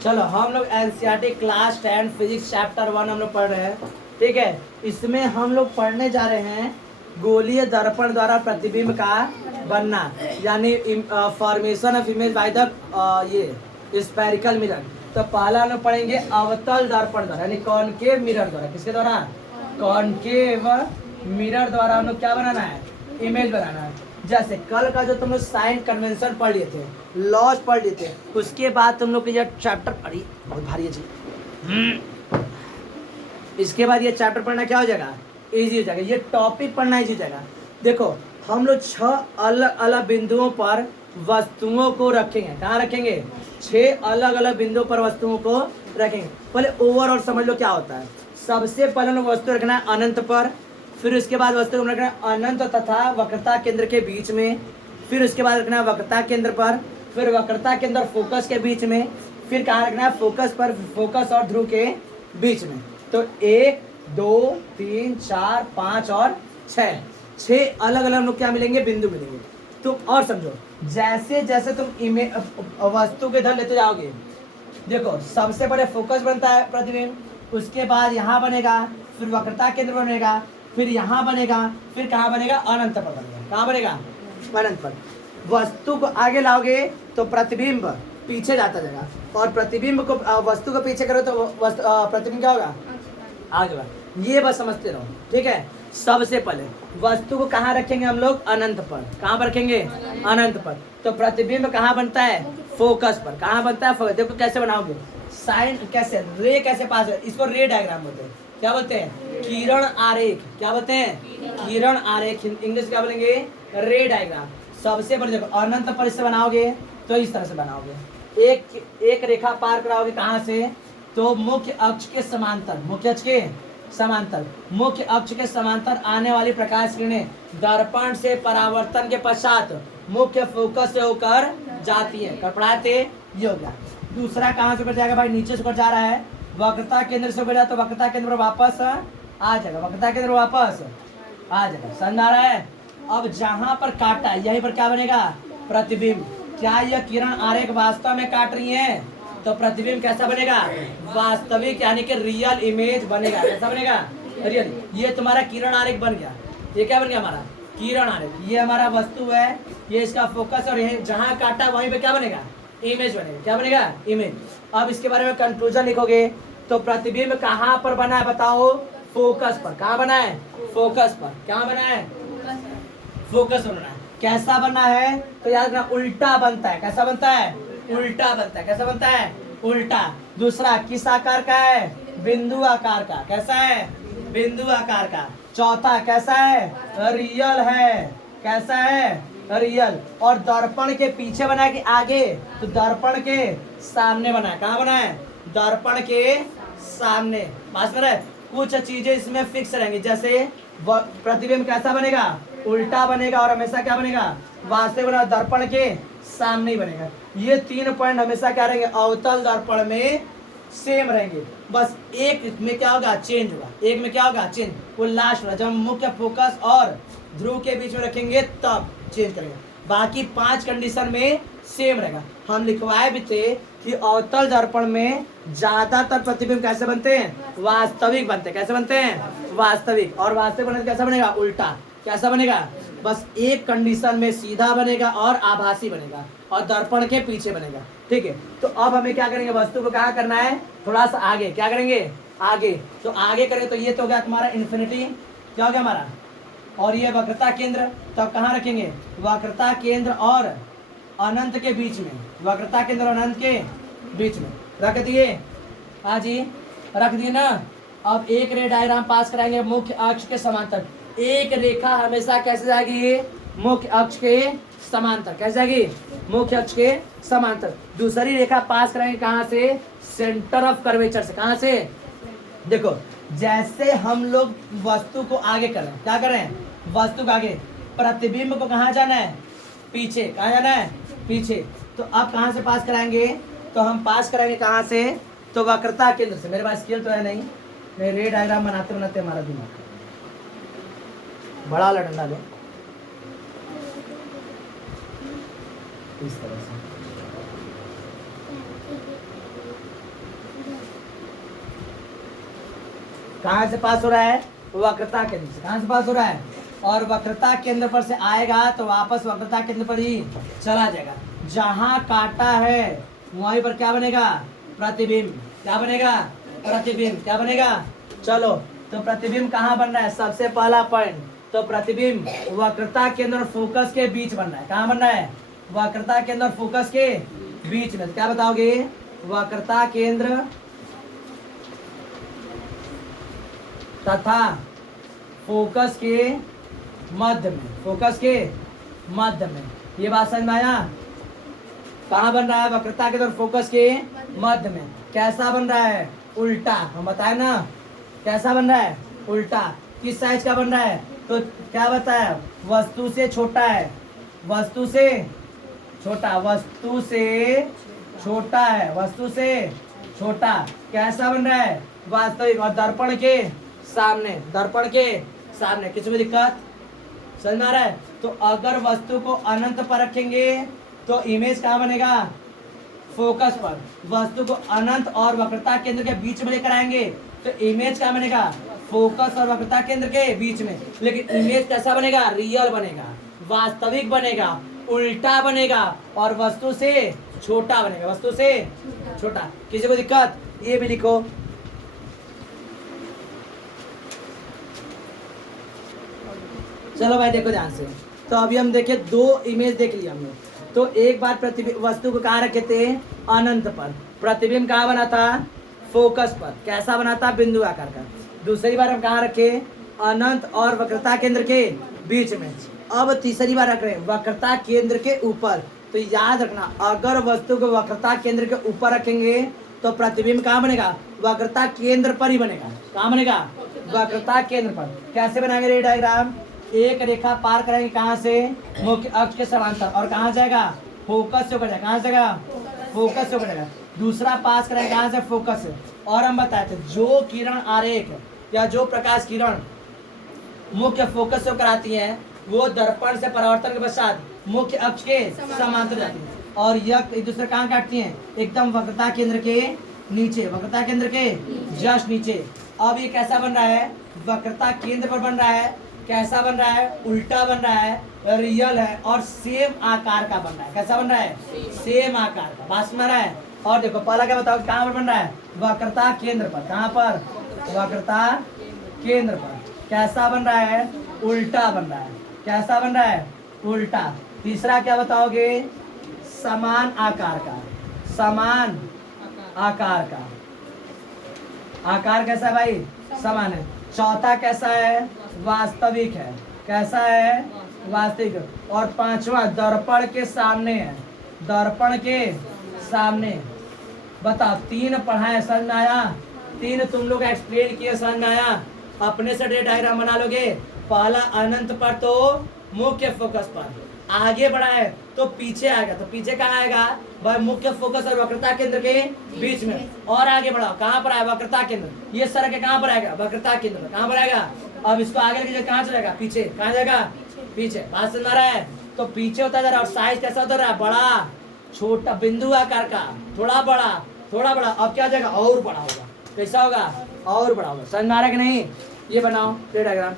चलो हम लोग एनसीईआरटी क्लास 10 फिजिक्स चैप्टर 1 हम लोग पढ़ रहे हैं, ठीक है। इसमें हम लोग पढ़ने जा रहे हैं गोलीय दर्पण द्वारा प्रतिबिंब का बनना, यानी formation of image by the ये स्फेरिकल मिरर। तो पहला हम लोग पढ़ेंगे अवतल दर्पण द्वारा, यानी कॉनकेव मिरर द्वारा। किसके द्वारा? कॉनकेव मिरर द्वारा हम लोग क्या बनाना है? इमेज बनाना है। जैसे कल का जो तुम लोग साइन कन्वेंशन पढ़ लिए थे, लॉज पढ़ लिए थे, उसके बाद तुम लोग के ये चैप्टर पढ़ी, बहुत भारी है जी। इसके बाद ये चैप्टर पढ़ना क्या हो जाएगा? इजी हो जाएगा। ये टॉपिक पढ़ना इजी हो जाएगा। देखो हम लोग 6 अलग अलग बिंदुओं पर वस्तुओं को रखेंगे। कहाँ रखेंगे? 6 अलग अलग बिंदुओं पर वस्तुओं को रखेंगे। पहले ओवरऑल समझ लो क्या होता है। सबसे पहले लोग वस्तु रखना है अनंत पर, फिर उसके बाद वस्तु को रखना है अनंत तथा वक्रता केंद्र के बीच में, फिर उसके बाद रखना है वक्रता केंद्र पर, फिर वक्रता केंद्र फोकस के बीच में, फिर कहाँ रखना है? फोकस पर, फोकस और ध्रुव के बीच में। तो 1 2 3 4 5 और 6 अलग अलग लोग क्या मिलेंगे? बिंदु मिलेंगे। तुम और समझो, जैसे जैसे तुम वस्तु के इधर लेते जाओगे, देखो सबसे पहले फोकस बनता है प्रतिबिंब, उसके बाद यहाँ बनेगा, फिर वक्रता केंद्र बनेगा, फिर यहाँ बनेगा, फिर कहाँ बनेगा? अनंत पर बनेगा। कहाँ बनेगा? अनंत पर। वस्तु को आगे लाओगे तो प्रतिबिंब पीछे जाता जाएगा, और प्रतिबिंब को वस्तु को पीछे करो तो प्रतिबिंब क्या होगा? आगे बढ़। ये बस समझते रहो, ठीक है। सबसे पहले वस्तु को कहाँ रखेंगे हम लोग? अनंत पर। कहाँ पर रखेंगे? अनंत पर। तो प्रतिबिंब कहाँ बनता है? फोकस पर। कहाँ बनता है? फोकस। देखो कैसे बनाओगे, साइन कैसे, रे कैसे पास है, इसको रे डायग्राम बोलते हैं। क्या बोलते हैं? किरण आरेख। क्या बोलते हैं? किरण आरेख। इंग्लिश क्या बोलेंगे? रे डायग्राम। सबसे पहले देखो अनंत पर इससे बनाओगे तो इस तरह से बनाओगे। एक रेखा पार कराओगे कहाँ से? तो मुख्य अक्ष के समांतर, मुख्य अक्ष के समांतर, मुख्य अक्ष के समांतर आने वाली प्रकाश किरणें दर्पण से परावर्तन के पश्चात मुख्य फोकस से होकर जाती है। पढ़ाते ये हो गया। दूसरा कहाँ से ऊपर जाएगा भाई? नीचे से ऊपर जा रहा है, वक्रता केंद्र से ऊपर जाए तो वक्रता केंद्र पर वापस आ जाएगा, वक्रता केंद्र वापस आ जाएगा। समझ आ रहा है? अब जहां पर काटा है यहीं पर क्या बनेगा? प्रतिबिंब। क्या यह किरण आरेख वास्तव में काट रही है? तो प्रतिबिंब कैसा बनेगा? वास्तविक, यानी कि रियल इमेज बनेगा। कैसा बनेगा? रियल। ये तुम्हारा किरण आरेख बन गया। ये क्या बन गया? हमारा किरण आरेख। ये हमारा वस्तु है, ये इसका फोकस, और ये जहां काटा वहीं पे क्या बनेगा? इमेज बनेगा। क्या बनेगा? इमेज। अब इसके बारे में कंक्लूजन लिखोगे तो प्रतिबिंब कहाँ पर बना है बताओ? फोकस पर। कहाँ बना है? फोकस पर। क्या बना है? फोकस बना है। कैसा बना है? तो याद रखना उल्टा बनता है। कैसा बनता है? उल्टा बनता है। कैसा बनता है? उल्टा। दूसरा किस आकार का है? बिंदु आकार का। कैसा है? बिंदु आकार का। चौथा कैसा है? रियल है। कैसा है? रियल। और दर्पण के पीछे बना है कि आगे? तो दर्पण के सामने बना है। कहाँ बना है? दर्पण के सामने। बात कर रहे हैं? कुछ चीजें इसमें फिक्स रहेंगी, जैसे प्रतिबिंब कैसा बनेगा? उल्टा बनेगा, और हमेशा क्या बनेगा? वास्तविक बनेगा, दर्पण के सामने ही बनेगा। ये 3 पॉइंट हमेशा क्या रहेंगे? अवतल दर्पण में सेम रहेंगे। बस एक में क्या होगा? चेंज होगा। एक में क्या होगा? चेंज। वो लास्ट होगा, जब मुख्य फोकस और ध्रुव के बीच में रखेंगे तब चेंज करेंगे। बाकी 5 कंडीशन में सेम रहेगा। हम लिखवाए भी थे कि अवतल दर्पण में ज्यादातर प्रतिबिंब कैसे बनते हैं? वास्तविक बनते हैं। कैसे बनते हैं? वास्तविक। और वास्तविक बनने कैसा बनेगा? उल्टा। कैसा बनेगा? बस एक कंडीशन में सीधा बनेगा और आभासी बनेगा, और दर्पण के पीछे बनेगा। ठीक है। तो अब हमें क्या करेंगे? वस्तु को कहाँ करना है? थोड़ा सा आगे। क्या करेंगे? आगे। तो आगे करें तो ये तो हो गया तुम्हारा इन्फिनिटी। क्या हो गया हमारा? और ये वक्रता केंद्र। तो अब कहाँ रखेंगे? वक्रता केंद्र और अनंत के बीच में। वक्रता केंद्र और अनंत के बीच में रख दिए। हाँ जी, रख दिए ना। अब एक रे डायग्राम पास कराएंगे मुख्य अक्ष के समांतर। एक रेखा हमेशा कैसे जाएगी? मुख्य अक्ष के समांतर। कैसे जाएगी? मुख्य अक्ष के समांतर। दूसरी रेखा पास कराएंगे कहाँ से? सेंटर ऑफ कर्वेचर से। कहाँ से? देखो जैसे हम लोग वस्तु को आगे कर रहे हैं, क्या कर रहे हैं? वस्तु को आगे। प्रतिबिंब को कहाँ जाना है? पीछे। कहाँ जाना है? पीछे। तो अब कहाँ से पास कराएंगे? तो हम पास कराएंगे कहाँ से? तो वक्रता केंद्र से। मेरे पास स्केल तो है नहीं, मैं रे डायग्राम बनाते बनाते हमारा दिमाग बड़ा वाला डंडा लो इस तरह से। कहाँ से पास हो रहा है? वक्रता केंद्र से। कहाँ से पास हो रहा है? और वक्रता केंद्र पर से आएगा तो वापस वक्रता केंद्र पर ही चला जाएगा। जहाँ काटा है वहीं पर क्या बनेगा? प्रतिबिंब। क्या बनेगा? प्रतिबिंब। क्या बनेगा? चलो, तो प्रतिबिंब कहाँ बन रहा है? सबसे पहला पॉइंट, तो प्रतिबिंब वक्रता केंद्र और फोकस के बीच बन रहा है। कहाँ बन रहा है? वक्रता केंद्र और फोकस के बीच में। क्या बताओगे? वक्रता केंद्र तथा फोकस के मध्य में। फोकस के मध्य में। ये बात समझ में आया? कहाँ बन रहा है? वक्रता केंद्र और फोकस के मध्य में। कैसा बन रहा है? उल्टा। हम बताए ना, कैसा बन रहा है? उल्टा। किस साइज का बन रहा है? तो क्या बताया? वस्तु से छोटा है। वस्तु से छोटा। वस्तु से छोटा है। वस्तु से छोटा। कैसा बन रहा है? वास्तविक। और दर्पण के सामने। दर्पण के सामने। किसी में दिक्कत समझ में आ रहा है? तो अगर वस्तु को अनंत पर रखेंगे तो इमेज कहाँ बनेगा? फोकस पर। वस्तु को अनंत और वक्रता केंद्र के बीच में लेकर आएंगे तो इमेज क्या बनेगा? फोकस और वक्रता केंद्र के बीच में। लेकिन इमेज कैसा बनेगा? रियल बनेगा, वास्तविक बनेगा, उल्टा बनेगा और वस्तु से छोटा बनेगा। वस्तु से छोटा। किसी को दिक्कत? ये भी लिखो। चलो भाई देखो ध्यान से। तो अभी हम देखे दो इमेज देख लिया हमने। तो एक बार प्रतिबिंब वस्तु को कहाँ रखे थे? अनंत पर। प्रतिबिंब कहाँ बना था? फोकस पर। कैसा बना था? बिंदु आकार का। दूसरी बार हम कहाँ रखे? अनंत और वक्रता केंद्र के बीच में। अब तीसरी बार रख रहे हैं वक्रता केंद्र के ऊपर। तो याद रखना, अगर वस्तु को वक्रता केंद्र के ऊपर रखेंगे तो प्रतिबिंब कहाँ बनेगा? वक्रता केंद्र पर ही बनेगा। कहाँ बनेगा? वक्रता केंद्र पर। कैसे बनाएंगे ये डायग्राम? एक रेखा पार करेंगे कहाँ से? मुख्य अक्ष के समांतर। और कहाँ जाएगा? फोकस से होकर जाएगा। कहाँ जाएगा? फोकस से होकर जाएगा। दूसरा पास करेंगे कहाँ से? फोकस से। और हम बताए थे जो किरण आरेख या जो प्रकाश किरण मुख्य फोकस से होकर आती है वो दर्पण से परावर्तन के पश्चात मुख्य अक्ष के समांतर जाती है और यह एक दूसरे कहाँ काटती हैं? एकदम वक्रता केंद्र के नीचे। वक्रता केंद्र के जस्ट नीचे। अब ये कैसा बन रहा है? वक्रता केंद्र पर बन रहा है। कैसा बन रहा है? उल्टा बन रहा है, रियल है और सेम आकार का बन रहा है। कैसा बन रहा है? सेम आकार का। बात समझ रहा है? और देखो पहला क्या बताओ कहाँ पर बन रहा है? वक्रता केंद्र पर। कहाँ पर? वक्रता केंद्र पर। कैसा बन रहा है? उल्टा बन रहा है। कैसा बन रहा है? उल्टा। तीसरा क्या बताओगे? समान आकार का। समान आकार का। आकार कैसा है भाई? समान है। चौथा कैसा है? वास्तविक है। कैसा है? वास्तविक। और पांचवा दर्पण के सामने है। दर्पण के सामने। बताओ तीन पढ़ाए, समझ में आया? तीन तुम लोग एक्सप्लेन किए, समझ में आया? अपने से डायग्राम बना लोगे। पहला अनंत पर तो मुख्य फोकस पर, आगे बढ़ा है तो पीछे आएगा। तो पीछे कहाँ आएगा भाई? मुख्य फोकस और वक्रता केंद्र के बीच में। और आगे बढ़ाओ कहाँ पर आएगा? वक्रता केंद्र। ये सर के कहाँ पर आएगा? वक्रता केंद्र। कहाँ पर आएगा? अब इसको आगे लेके कहाँ चलेगा? पीछे। कहाँ जाएगा? पीछे। बात समझ रहा है? तो पीछे होता जा रहा है और साइज कैसा होता रहा है? बड़ा, छोटा, बिंदु आकार का, थोड़ा बड़ा, थोड़ा बड़ा। अब क्या जाएगा? और बड़ा होगा। कैसा होगा? और बड़ा होगा। समझ में आ रहा है कि नहीं? ये बनाओ डायग्राम।